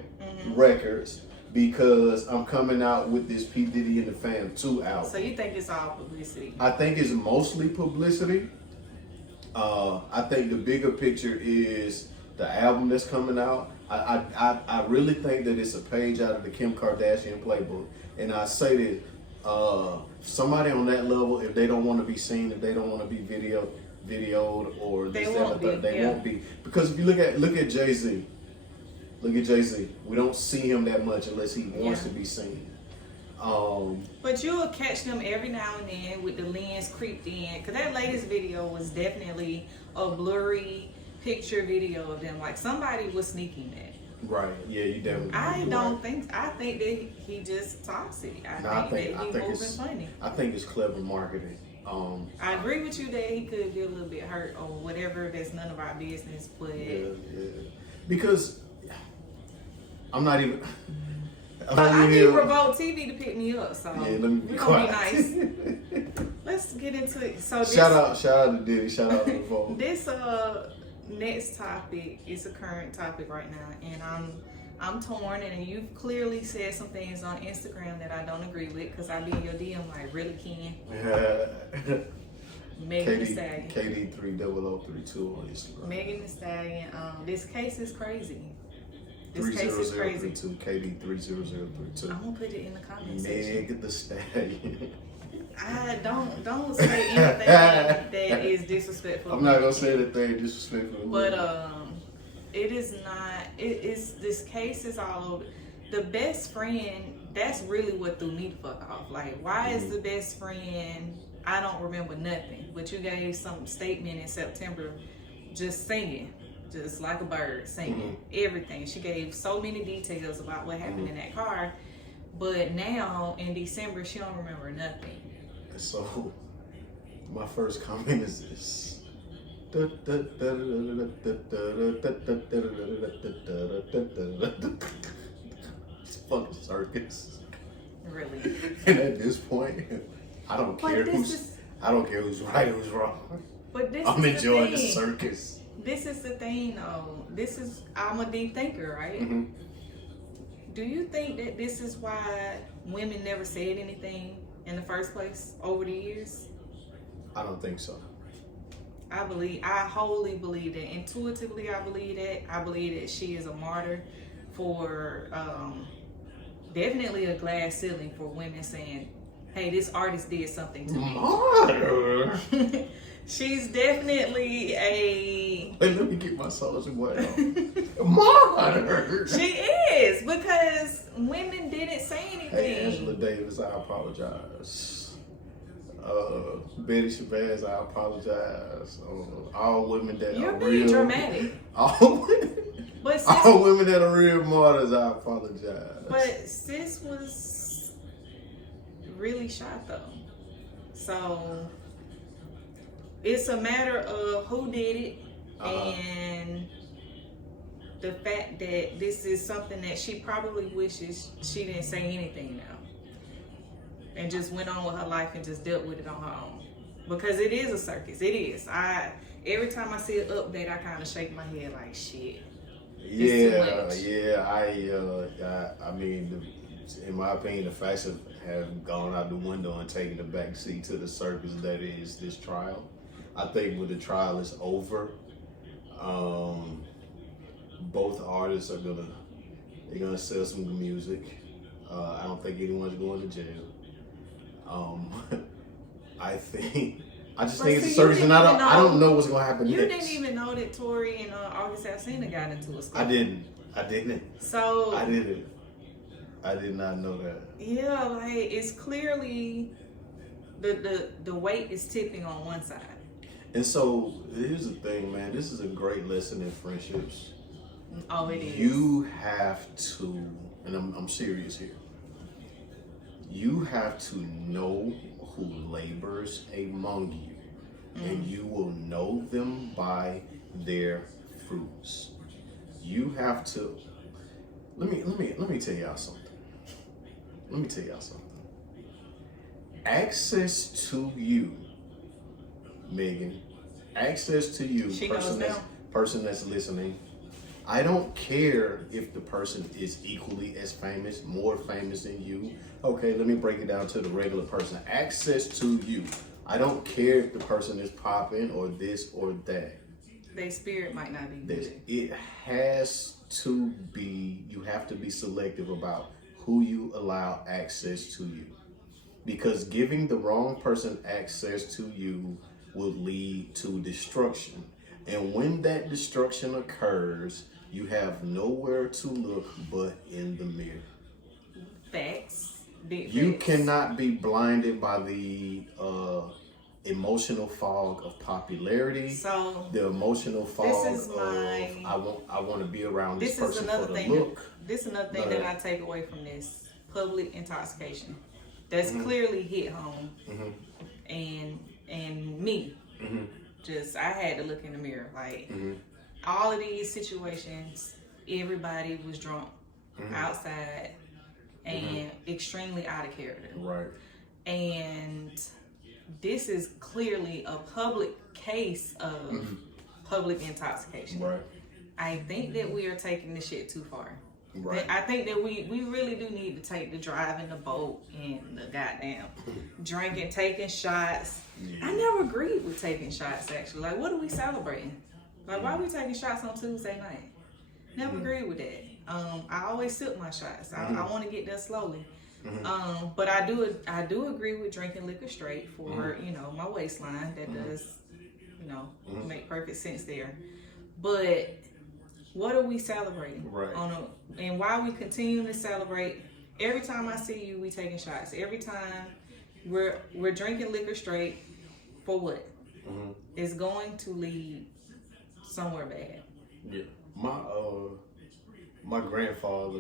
Records, because I'm coming out with this P. Diddy and the Fam 2 album. So you think it's all publicity? I think it's mostly publicity. I think the bigger picture is the album that's coming out. I really think that it's a page out of the Kim Kardashian playbook. And I say that somebody on that level, if they don't want to be seen, if they don't want to be videoed or they won't be. Because if you look at Jay-Z, we don't see him that much unless he wants to be seen. But you'll catch them every now and then with the lens creeped in, because that latest video was definitely a blurry picture video of them. Like somebody was sneaking that. Right. Yeah, you definitely. I think that he just toxic. I think he's moving funny. I think it's clever marketing. I agree with you that he could be a little bit hurt or whatever. That's none of our business. But because I'm not even. I need Revolt TV to pick me up. So let me be quiet. Be nice. Let's get into it. So shout out to Diddy. Shout out to Revolt. This next topic is a current topic right now, and I'm torn. And you've clearly said some things on Instagram that I don't agree with, because I be in your DM like, really, Ken? Megan Thee Stallion. KD300032 on Instagram. Megan Thee Stallion. This case is crazy. This case is crazy. 30032, KD 30032. I'm gonna put it in the comment section. Meg the Stallion. I don't say anything that is disrespectful. I'm not gonna say anything disrespectful. But it is not. It is, this case is all over. The best friend. That's really what threw me the fuck off. Like, why is the best friend? I don't remember nothing, but you gave some statement in September, just singing, just like a bird, singing everything. She gave so many details about what happened in that car, but now in December she don't remember nothing. So, my first comment is this. It's a fucking circus. Really. And at this point, I don't care who's right, who's wrong. But this I'm is enjoying the the thing. circus. This is the thing, though. I'm a deep thinker, right? Mm-hmm. Do you think that this is why women never said anything in the first place over the years? I don't think so. I wholly believe that. Intuitively, I believe that. I believe that she is a martyr for definitely a glass ceiling for women saying, hey, this artist did something to me. Martyr? She's definitely a... Hey, let me get my Soulja Boy out. Martyr! She is, because women didn't say anything. Hey, Angela Davis, I apologize. Betty Shabazz, I apologize. All women that You're are being real... dramatic. All women that are real martyrs, I apologize. But sis was really shot, though. So it's a matter of who did it, and the fact that this is something that she probably wishes she didn't say anything now, and just went on with her life and just dealt with it on her own. Because it is a circus. It is. Every time I see an update, I kind of shake my head like, shit. I mean, in my opinion, the facts have gone out the window and taken the back seat to the circus that is this trial. I think when the trial is over, both artists are gonna sell some good music. I don't think anyone's going to jail. I think it's a circus, and I don't know what's gonna happen next. You didn't even know that Tory and August Alsina got into a scuffle. I didn't. So I didn't. I did not know that. Yeah, like, it's clearly the weight is tipping on one side. And so here's the thing, man. This is a great lesson in friendships. Oh, it is. You have to, and I'm serious here. You have to know who labors among you, and you will know them by their fruits. You have to. Let me tell y'all something. Access to you, Megan. Access to you, person that's listening. I don't care if the person is equally as famous, more famous than you. Okay, let me break it down to the regular person. Access to you. I don't care if the person is popping or this or that. Their spirit might not be good. It has to be, you have to be selective about who you allow access to you. Because giving the wrong person access to you will lead to destruction. And when that destruction occurs, you have nowhere to look but in the mirror. Facts. Big You facts. cannot be blinded by the emotional fog of popularity. So the emotional fog this is my, of I want to be around this person is another for the thing look. This is another thing that I take away from this: public intoxication. That's clearly hit home, and me. Just, I had to look in the mirror. Like, all of these situations, everybody was drunk outside and extremely out of character. Right. And this is clearly a public case of public intoxication. Right. I think that we are taking this shit too far. Right. I think that we really do need to take the driving the boat and the goddamn drinking, taking shots. Yeah. I never agreed with taking shots, actually. Like, what are we celebrating? Like, why are we taking shots on Tuesday night? Never agreed with that. I always sip my shots. I want to get there slowly. Mm-hmm. But I do agree with drinking liquor straight for my waistline. That does make perfect sense there. But what are we celebrating? Right. And why we continue to celebrate? Every time I see you, we taking shots. Every time we're drinking liquor straight for what? Mm-hmm. It's going to lead somewhere bad. Yeah. My grandfather,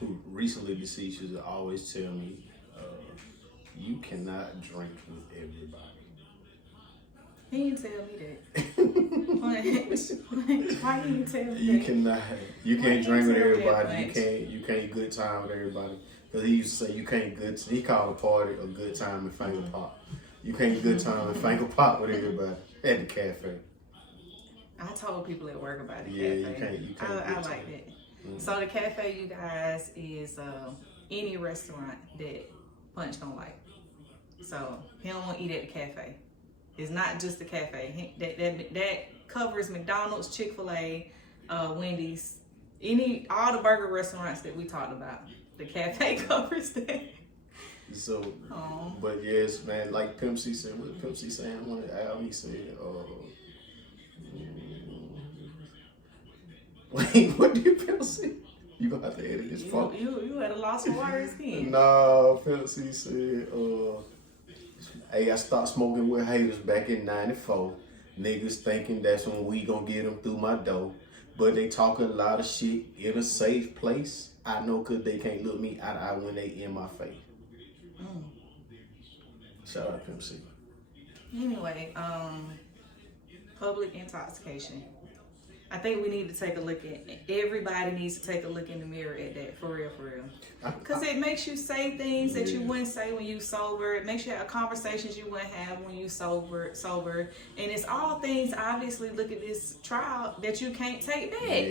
who recently deceased, used to always tell me, you cannot drink with everybody. He didn't tell me that. Why didn't you tell me that? You can't drink with everybody. That You can't good time with everybody. Because he used to say you can't he called a party a good time and finger pop. You can't good time and finger pop with everybody at the cafe. I told people at work about the cafe. You can't I like that. Mm-hmm. So the cafe, you guys, is any restaurant that Punch don't like. So he don't want to eat at the cafe. It's not just the cafe. That covers McDonald's, Chick-fil-A, Wendy's, all the burger restaurants that we talked about. The cafe covers that. So, but yes, man, like Pimp C said, what Pimp C saying on the album, he said, wait, what did Pimp C? You gonna have to edit this part. You had a loss of words then. No, Pimp C said, hey, I stopped smoking with haters back in 94. Niggas thinking that's when we gonna get them through my door. But they talk a lot of shit in a safe place. I know cause they can't look me eye to eye when they in my face. Shout out Pimp C. Anyway, public intoxication. I think we need to take a look at, everybody needs to take a look in the mirror at that, for real. Because it makes you say things that you wouldn't say when you sober. It makes you have conversations you wouldn't have when you sober. And it's all things, obviously, look at this trial, that you can't take back.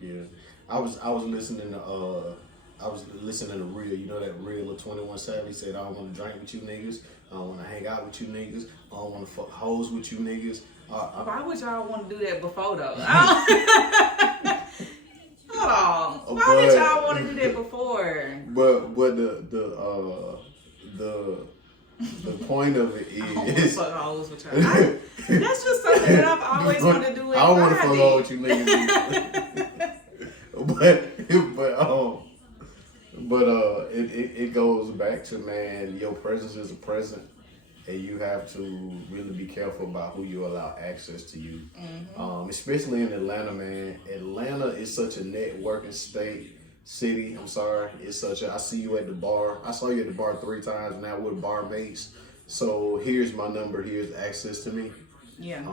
Yeah. I was listening to Real. You know that Real of 21 Savage said, I don't want to drink with you niggas. I don't want to hang out with you niggas. I don't want to fuck hoes with you niggas. Why would y'all want to do that before though? Hold on. Why would y'all want to do that before? But the point of it is, I don't want to fuck hoes with y'all. That's just something that I've always wanted to do. I don't want to fuck hoes with you niggas. But it goes back to, man, your presence is a present. And you have to really be careful about who you allow access to you. Mm-hmm. Especially in Atlanta, man. Atlanta is such a networking city. I'm sorry. I see you at the bar. I saw you at the bar 3 times now with bar mates. So here's my number. Here's access to me. Yeah.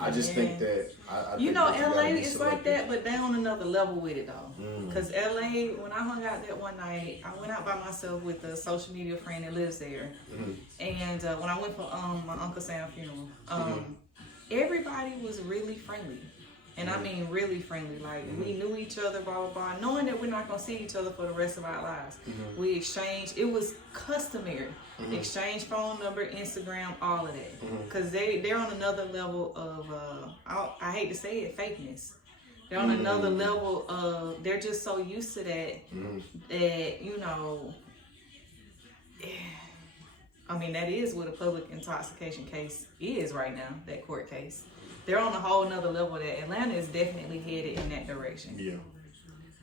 I just think that LA is like that, but they on another level with it though. Because LA, when I hung out that one night, I went out by myself with a social media friend that lives there. And when I went for my Uncle Sam's funeral, everybody was really friendly. And I mean really friendly. Like we knew each other, blah, blah, blah, knowing that we're not going to see each other for the rest of our lives. We exchanged, it was customary. Exchange phone number, Instagram, all of that. Because they're on another level of, I hate to say it, fakeness. They're on another level of, they're just so used to that, that, I mean, that is what a public intoxication case is right now, that court case. They're on a whole nother level that Atlanta is definitely headed in that direction. Yeah.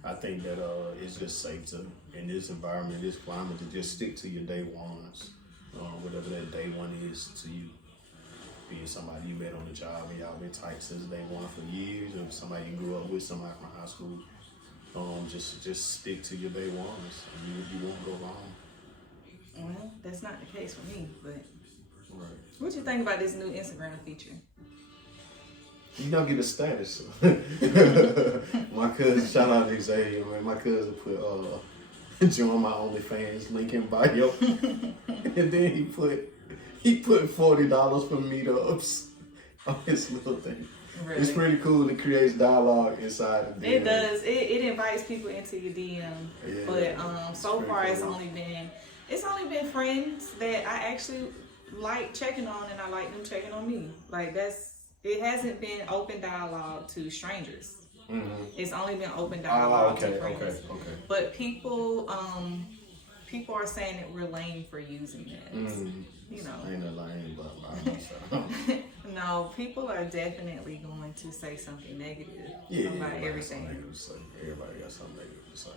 I think that it's just safe to, in this environment, this climate, to just stick to your day ones, whatever that day one is to you. Being somebody you met on the job and y'all been tight since day one for years, or somebody you grew up with, somebody from high school. Just stick to your day ones, and you won't go wrong. Well, that's not the case for me, but right. What you think about this new Instagram feature? You don't get a status. My cousin, shout out to Xavier, man. My cousin put join my OnlyFans link in bio, and then he put $40 for meetups on his little thing. Really? It's pretty cool. It creates dialogue inside of it. Does. It invites people into your DM. Yeah, but so far cool. It's only been friends that I actually like checking on, and I like them checking on me. Like it hasn't been open dialogue to strangers. It's only been opened down to friends. Okay. But people are saying that we're lame for using that. You know. Ain't a lame but No, people are definitely going to say something negative about everything. Everybody got something negative to say.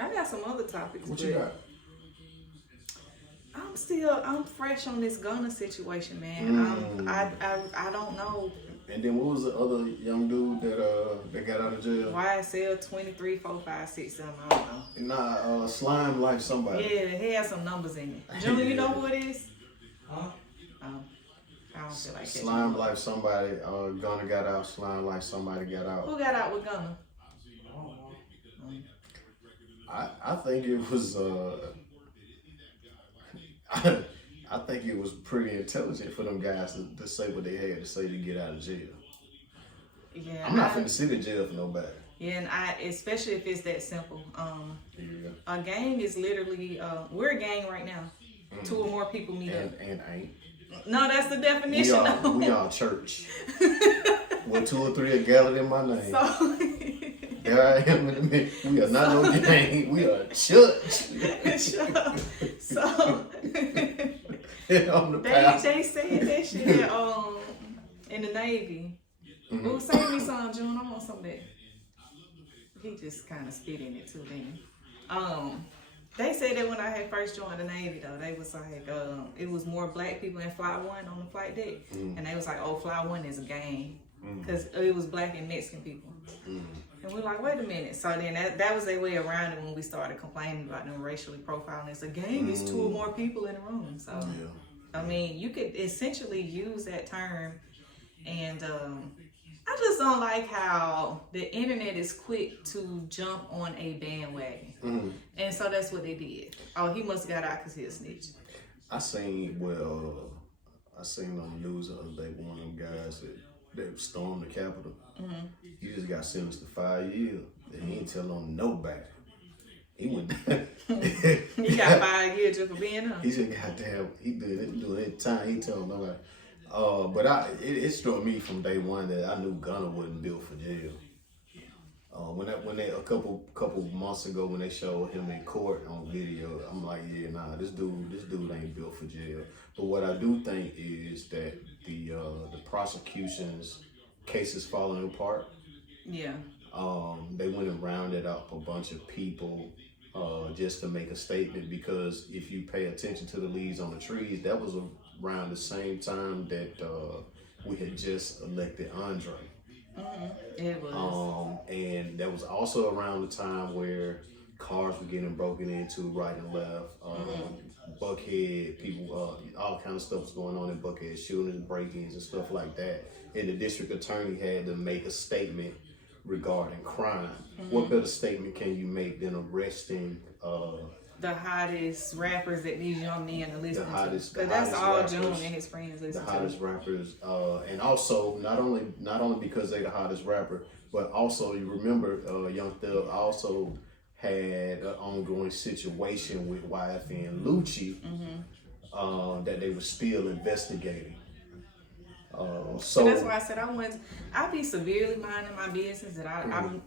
I got some other topics. What you got? I'm fresh on this Gunna situation, man. I don't know. And then what was the other young dude that got out of jail? YSL 23, 4, 5, 6, 7, I don't know. Nah, Slime Life somebody. Yeah, he has some numbers in it. Junior, you know who it is? Huh? I don't feel like catching Slime up. Life somebody. Gunna got out. Slime Life somebody got out. Who got out with Gunna? I think it was I think it was pretty intelligent for them guys to say what they had to say to get out of jail. Yeah, I'm not finna sit in jail for nobody. Yeah, and especially if it's that simple. Yeah. A gang is literally we're a gang right now. 2 or more people meet up. And ain't. No, that's the definition. We are church. When 2 or 3 are gathered in my name. So There I am in the middle. We are not no gang. We are church. So On the path. they said that shit in the Navy. Ooh, save me some, June. I want some of that. He just kind of spit in it too then. They said that when I had first joined the Navy though, they was like, it was more black people in Flight 1 on the flight deck. And they was like, oh, Flight 1 is a gang. Because it was black and Mexican people. And we're like, wait a minute. So then that was their way around it when we started complaining about them racially profiling. It's a gang, it's 2 or more people in the room. So, I mean, you could essentially use that term. And I just don't like how the internet is quick to jump on a bandwagon. And so that's what they did. Oh, he must have got out because he a snitch. I seen on the news the other day one of them guys that stormed the Capitol. He just got sentenced to 5 years. And he didn't tell on nobody. He went He got 5 years just for being up. He said, goddamn, he did it time. He told nobody. But it struck me from day one that I knew Gunna wasn't built for jail. When they a couple months ago when they showed him in court on video, I'm like, yeah, nah, this dude ain't built for jail. But what I do think is that the prosecution's case is falling apart. Yeah. They went and rounded up a bunch of people just to make a statement, because if you pay attention to the leaves on the trees, that was around the same time that we had just elected Andre. It was. And that was also around the time where cars were getting broken into right and left. Buckhead, people, all kind of stuff was going on in Buckhead, shootings, break-ins, and stuff like that. And the district attorney had to make a statement regarding crime. What better statement can you make than arresting the hottest rappers that these young men are listening to? hottest Because that's all rappers, June and his friends listen the to. hottest rappers, and also not only because they the hottest rapper, but also you remember Young Thug also had an ongoing situation with YFN and Lucci that they were still investigating. So that's why I said I be severely minding my business. That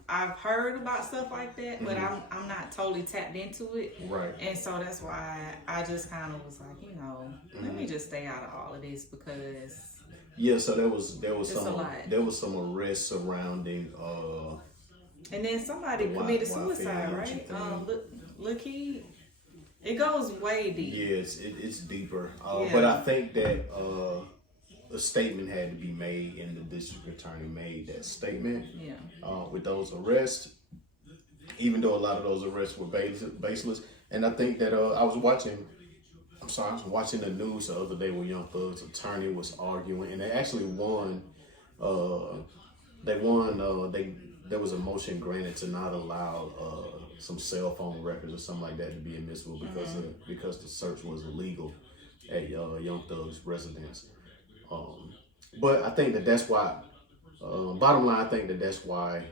I've heard about stuff like that, but I'm not totally tapped into it. Right. And so that's why I just kind of was like, let me just stay out of all of this, because yeah. So there was some arrests surrounding. And then somebody committed suicide, right? Look, it goes way deep. Yeah, it's deeper. But I think that a statement had to be made, and the district attorney made that statement. Yeah. With those arrests, even though a lot of those arrests were baseless, and I think that I was watching the news the other day where Young Thug's attorney was arguing, and they actually won. There was a motion granted to not allow some cell phone records or something like that to be admissible because the search was illegal at Young Thug's residence. But I think that's why. Bottom line, I think that's why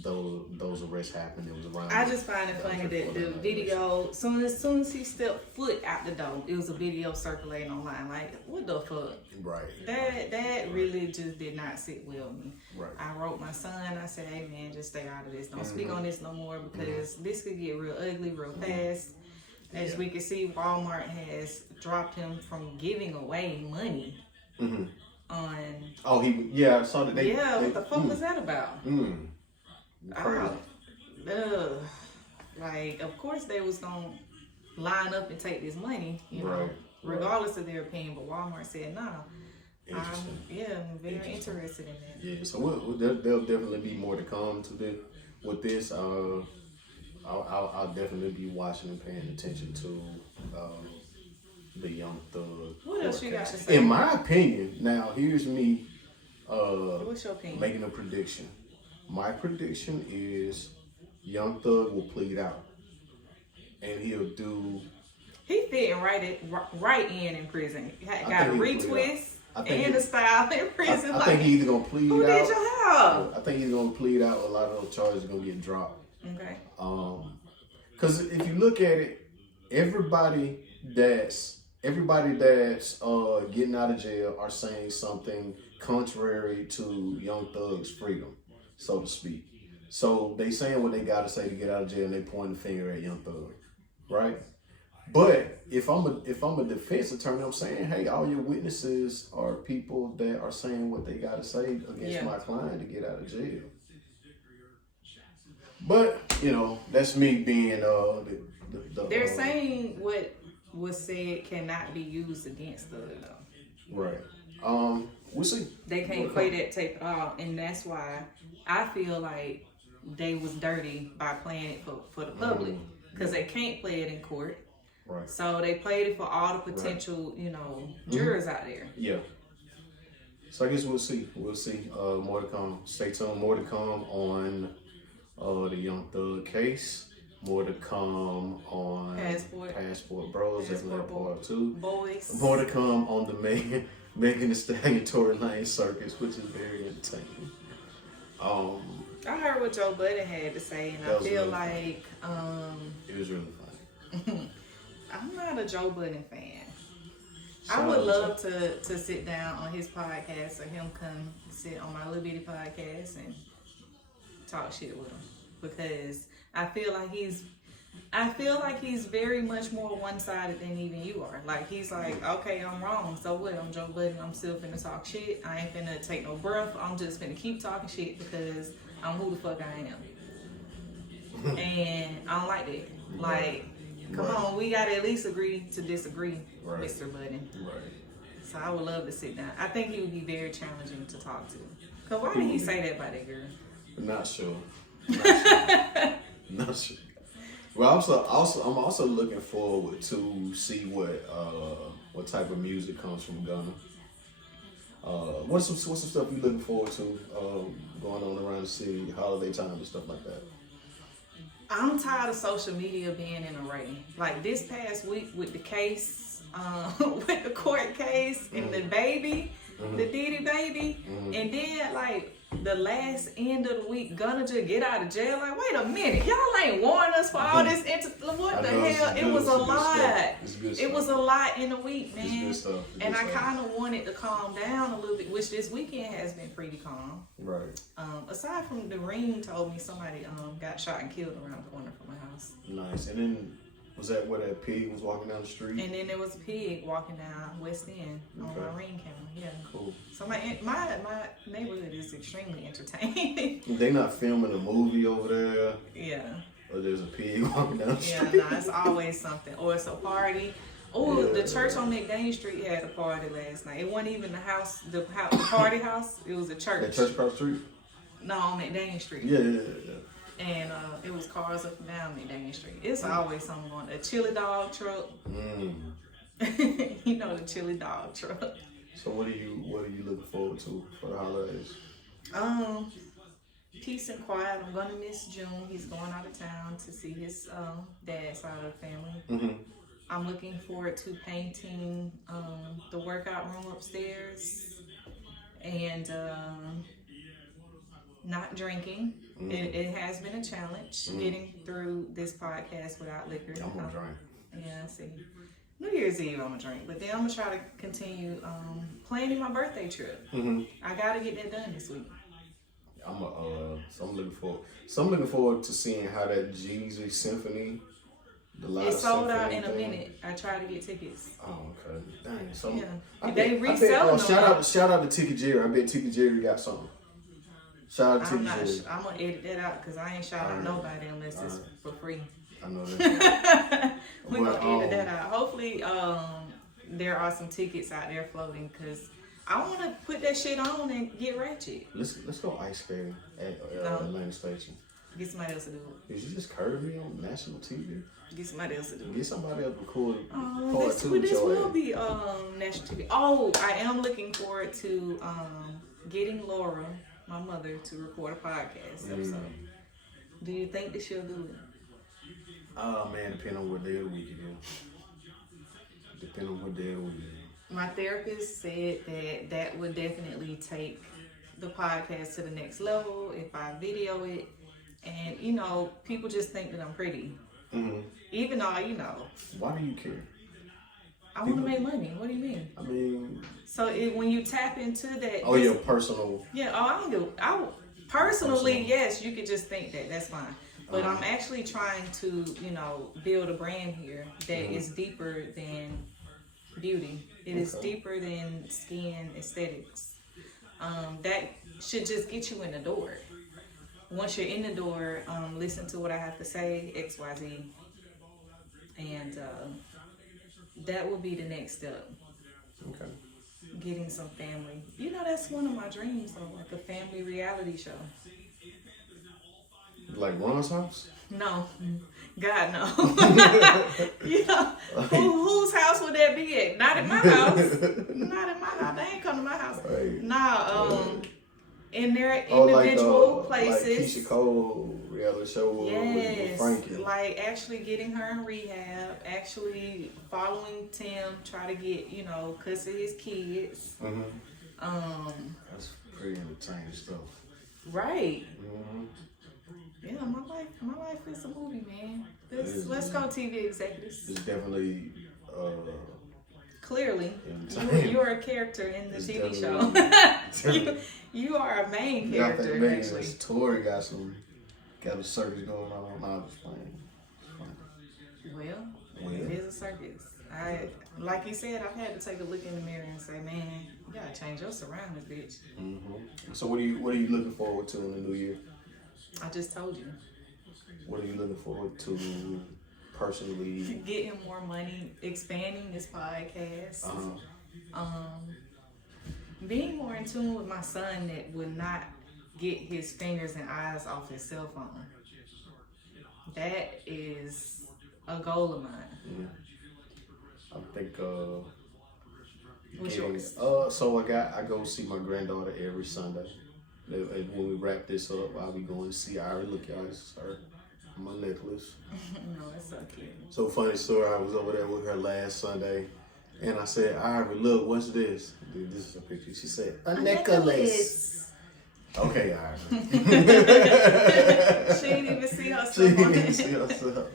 those arrests happened. It was around. I just find it funny that the video, soon as he stepped foot out the door, it was a video circulating online. Like, what the fuck? Right. That really just did not sit well with me. Right. I wrote my son. I said, "Hey man, just stay out of this. Don't speak on this no more because this could get real ugly real fast." As we can see, Walmart has dropped him from giving away money. On. Oh, I saw that they. What the fuck was that about? Like, of course they was gonna line up and take this money, you know, regardless of their opinion. But Walmart said, "Nah." I'm very interested in that. Yeah, so there'll definitely be more to come to with this. I'll definitely be watching and paying attention to the Young Thug. What else you got to say? In my opinion, now here's me. What's your opinion? Making a prediction. My prediction is Young Thug will plead out, and he'll do. He fitting right in prison. Got a retwist and a style in prison. I think he's either gonna plead who out. Did you have? I think he's gonna plead out. A lot of those charges are gonna get dropped. Okay. Because if you look at it, everybody that's getting out of jail are saying something contrary to Young Thug's freedom, so to speak. So they saying what they gotta say to get out of jail, and they point the finger at Young Thug, right? But if I'm a defense attorney, I'm saying, hey, all your witnesses are people that are saying what they gotta say against my client to get out of jail. But that's me being They're saying what was said cannot be used against Thug though. Right. We'll see. They can't play that tape at all, and that's why I feel like they was dirty by playing it for the public because they can't play it in court. Right. So they played it for all the potential, jurors out there. Yeah. So I guess we'll see. We'll see. More to come. Stay tuned. More to come on the Young Thug case. More to come on Passport Bros. Passport Part 2. Boys. More to come on the Megan Thee Stallion Tory Lane circus, which is very entertaining. I heard what Joe Budden had to say, and I feel like it was really funny. I'm not a Joe Budden fan. I would love to sit down on his podcast or him come sit on my little bitty podcast and talk shit with him because I feel like he's very much more one-sided than even you are. Like he's like, okay, I'm wrong. So what? I'm Joe Budden. I'm still finna talk shit. I ain't finna take no breath. I'm just finna keep talking shit because I'm who the fuck I am. And I don't like that. Like, come on, we gotta at least agree to disagree, Mr. Budden. Right. So I would love to sit down. I think he would be very challenging to talk to. Cause why did he say that about that girl? Not sure. Not sure. Well, I'm also looking forward to see what type of music comes from Gunna. What's some stuff you looking forward to going on around the city, holiday time and stuff like that? I'm tired of social media being in a rain. Like this past week with the case, with the court case and the baby, the Diddy baby, and then like the last end of the week, Gunna just get out of jail. Like, wait a minute, y'all ain't warned us for all this. What the hell? It was a lot. It was a lot in a week, man. And I kind of wanted to calm down a little bit, which this weekend has been pretty calm. Right. Aside from the ring told me somebody got shot and killed around the corner from my house. Nice. And then was that where that pig was walking down the street? And then there was a pig walking down West End on my ring camera. Yeah. Cool. So my neighborhood is extremely entertaining. They not filming a movie over there. Yeah. Or there's a pig walking down the street. Yeah, no, it's always something. Or it's a party. Oh, the church on McDane Street had a party last night. It wasn't even the house, the party house. It was a church. That church across the street? No, on McDane Street. Yeah. And it was cars up and down McDane Street. It's always something going. A chili dog truck. You know the chili dog truck. So what are you looking forward to for the holidays? Peace and quiet. I'm gonna miss June. He's going out of town to see his dad's side of the family. I'm looking forward to painting the workout room upstairs and not drinking. It has been a challenge getting through this podcast without liquor. I'm gonna drink. Yeah, see. New Year's Eve, I'm gonna drink, but then I'm gonna try to continue planning my birthday trip. I gotta get that done this week. So I'm looking forward to seeing how that Jeezy Symphony, the live It sold out symphony in a thing. minute. I tried to get tickets. Oh, okay. Dang. So Yeah. They reselling them. Shout out to Tiki Jerry. I bet Tiki Jerry got something. Shout out to Tiki Jerry. I'm gonna edit that out because I ain't shout out nobody unless it's for free. I know that. We're gonna edit that out. Hopefully, there are some tickets out there floating because I want to put that shit on and get ratchet. Let's go ice skating at Atlantic Station. Get somebody else to do it. Did you just curve me on national TV? Get somebody else to do it. Get somebody else to record Oh, part this 2 with your will ass. be national TV. Oh, I am looking forward to getting Laura, my mother, to record a podcast episode. Do you think that she'll do it? Oh man, depending on what day of the week it is. Depending on what day of the week it is. My therapist said that would definitely take the podcast to the next level if I video it. And, you know, people just think that I'm pretty. Even though, you know. Why do you care? I want to make money. What do you mean? I mean. So when you tap into that. Oh, your personal. Yeah. Oh, I don't do. Personally, yes, you could just think that. That's fine. But I'm actually trying to, you know, build a brand here that is deeper than beauty. It is deeper than skin aesthetics. That should just get you in the door. Once you're in the door, listen to what I have to say, XYZ. And that will be the next step. Okay. Getting some family. You know, that's one of my dreams, though, like a family reality show. Like Ron's house? No. God, no. You know, whose house would that be at? Not at my house. Not at my house. They ain't come to my house. Right. Nah, in their individual places. Like Keisha Cole reality show with Frankie. Like actually getting her in rehab, actually following Tim, try to get, you know, cuss at his kids. That's pretty entertaining stuff. Right. Yeah, my life is a movie, man. Let's go TV executives. It's definitely Clearly, you are a character in the TV show. you are a main character, actually. Tori got a circus going on. I was playing. Well, it is a circus. Like you said, I've had to take a look in the mirror and say, man, you gotta change your surroundings, bitch. So what are you looking forward to in the new year? I just told you. What are you looking forward to personally? Getting more money, expanding this podcast. Being more in tune with my son that would not get his fingers and eyes off his cell phone. That is a goal of mine. I think What's yours? So I go see my granddaughter every Sunday. When we wrap this up, I'll be going to see Irie. Look, y'all, this is her. My necklace. No, it's so cute. So funny story, I was over there with her last Sunday, and I said, Irie, look, what's this? Dude, this is a picture. She said, a necklace. Okay, Irie. She didn't even see herself. She didn't even see herself.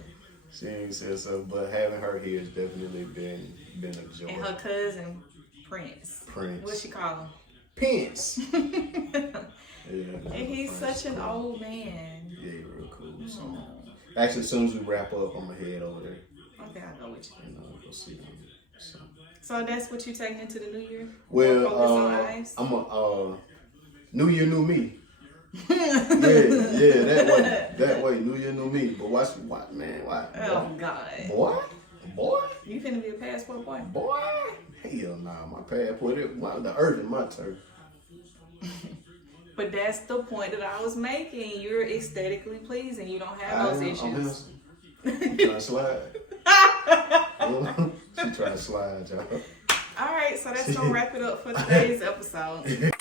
She didn't even see herself, but having her here has definitely been a joy. And her cousin, Prince. What she call him? Pence. Yeah, and he's such an old man. Yeah, he's real cool. So, actually, as soon as we wrap up, I'm gonna head over there. Okay, I'll go with you. And go see him. So that's what you taking into the new year? Well, I'm a New Year, new me. yeah, that way, New Year, new me. But watch, man, why? Oh God, boy, you finna be a passport boy? Boy, hell nah, my passport, the earth is my turf. But that's the point that I was making. You're aesthetically pleasing. You don't have those issues. She trying to slide. She trying to slide, y'all. All right, so that's gonna wrap it up for today's episode.